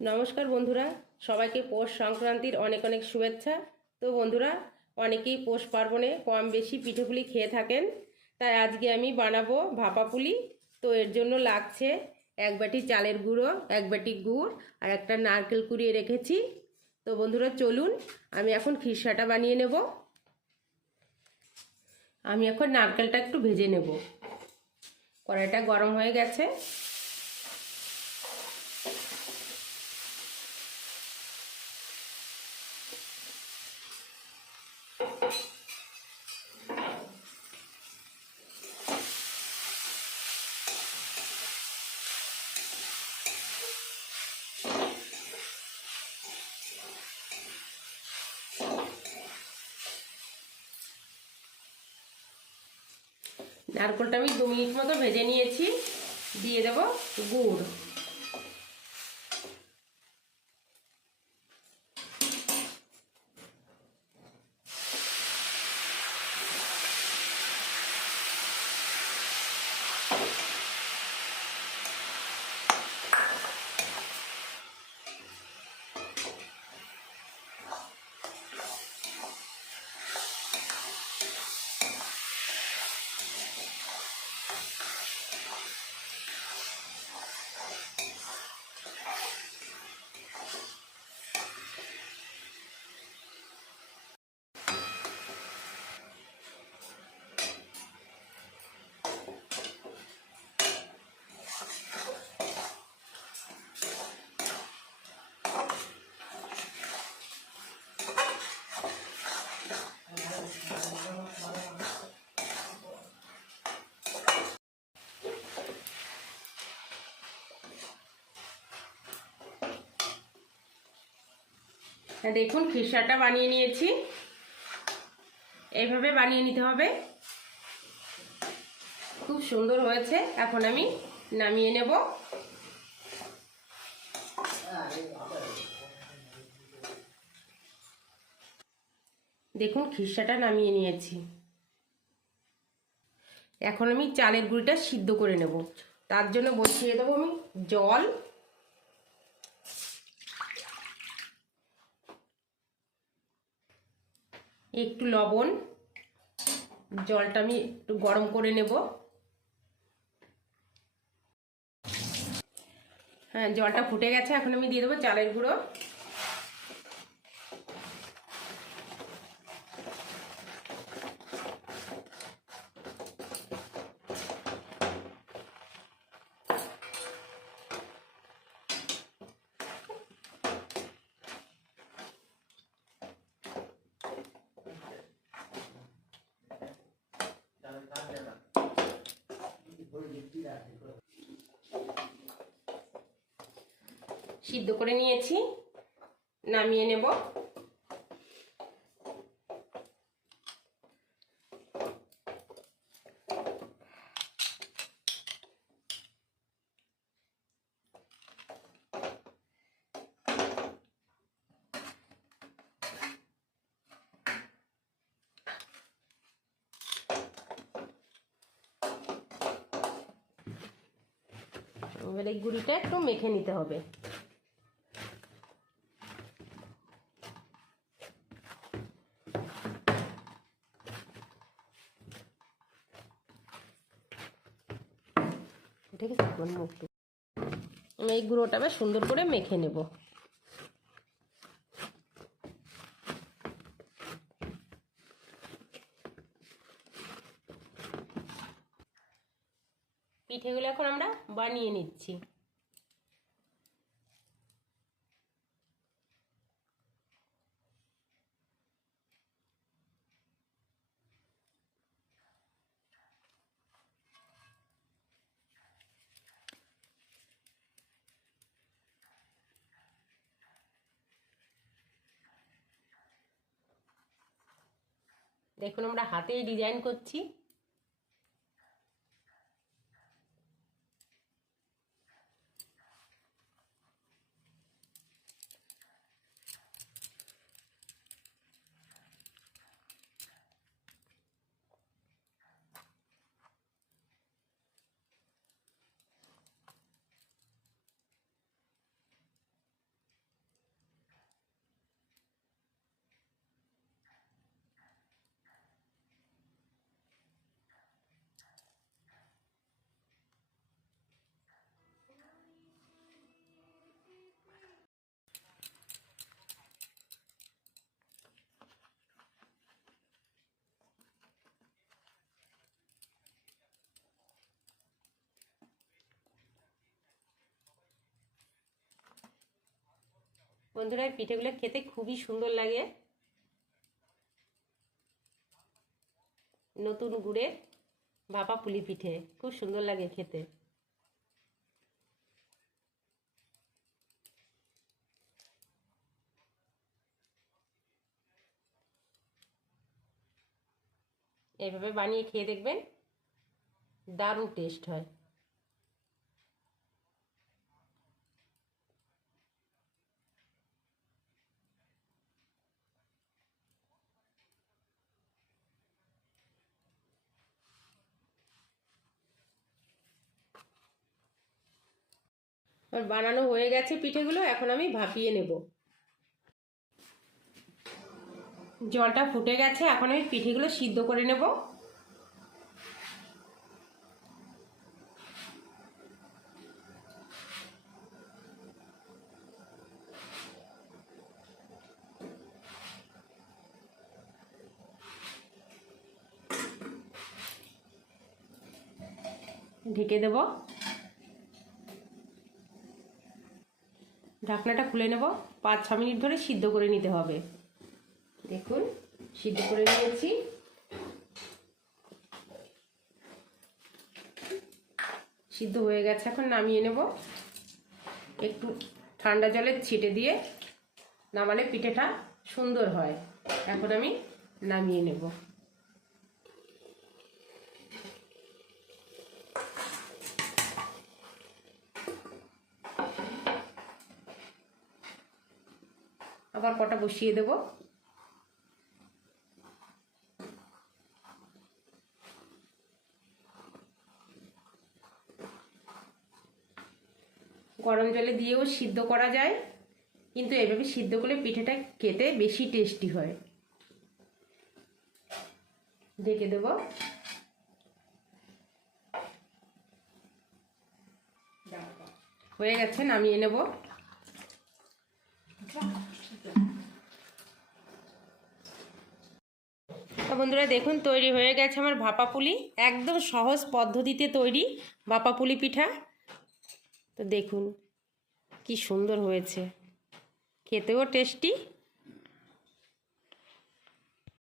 নমস্কার বন্ধুরা, সবাইকে পৌষ সংক্রান্তির অনেক অনেক শুভেচ্ছা। তো বন্ধুরা, অনেকেই পৌষ পার্বণে কম বেশি পিঠেপুলি খেয়ে থাকেন, তাই আজকে আমি বানাবো ভাপা পুলি তো এর জন্য লাগছে এক বাটি চালের গুঁড়ো, এক বাটি গুড় আর একটা নারকেল কুড়িয়ে রেখেছি। তো বন্ধুরা, চলুন, আমি এখন খিরসাটা বানিয়ে নেব। আমি এখন নারকেলটা একটু ভেজে নেব। কড়াইটা গরম হয়ে গেছে। নারকলটা আমি দু মিনিট মতো ভেজে নিয়েছি। দিয়ে দেব গুড়। দেখুন খিরসাটা বানিয়ে নিয়েছি। এইভাবে বানিয়ে নিতে হবে। খুব সুন্দর হয়েছে। এখন আমি নামিয়ে নেব। দেখুন খিরসাটা নামিয়ে নিয়েছি। এখন আমি চালের গুঁড়িটা সিদ্ধ করে নেব। তার জন্য বসিয়ে দেবো আমি জল। একটু লবণ। জলটা আমি একটু গরম করে নেব। হ্যাঁ জলটা ফুটে গেছে, এখন আমি দিয়ে দেবো চালের গুঁড়ো। সিদ্ধ করে নিয়েছি নামিয়ে নেব। এবার এই গুঁড়িটা একটু মেখে নিতে হবে। ঠিক আছে আমি এই গুঁড়োটা সুন্দর করে মেখে নেব। পিঠেগুলো এখন আমরা বানিয়ে নিচ্ছি। দেখুন আমরা হাতেই ডিজাইন করছি। বন্ধুরা, এই পিঠেগুলো খেতে খুবই সুন্দর লাগে। নতুন গুড়ের ভাপা পুলি পিঠে, খুব সুন্দর লাগে খেতে। এইভাবে বানিয়ে খেয়ে দেখবেন, দারুণ টেস্ট হয়। আর বানানো হয়ে গেছে পিঠেগুলো, এখন আমি ভাপিয়ে নেব। জলটা ফুটে গেছে, এখন আমি পিঠেগুলো সিদ্ধ করে নেব। ঢেকে দেব। ঢাকনাটা খুলে নেব। পাঁচ, ছ মিনিট ধরে সিদ্ধ করে নিতে হবে। দেখুন, সিদ্ধ করে নিয়েছি। সিদ্ধ হয়ে গেছে, এখন নামিয়ে নেব। একটু ঠান্ডা জলে ছিটে দিয়ে নামালে পিঠেটা সুন্দর হয়। এখন আমি নামিয়ে নেব। আবার কটা বসিয়ে দেব। গরম জলে দিয়েও সিদ্ধ করা যায়, কিন্তু এভাবে সিদ্ধ করলে পিঠেটা খেতে বেশি টেস্টি হয়। ঢেকে দেব। হয়ে গেছে, নামিয়ে নেব তো বন্ধুরা দেখুন, তৈরি হয়ে গেছে আমার ভাপা পুলি। একদম সহজ পদ্ধতিতে তৈরি ভাপা পুলি পিঠা। তো দেখুন, কি সুন্দর হয়েছে। খেতেও টেস্টি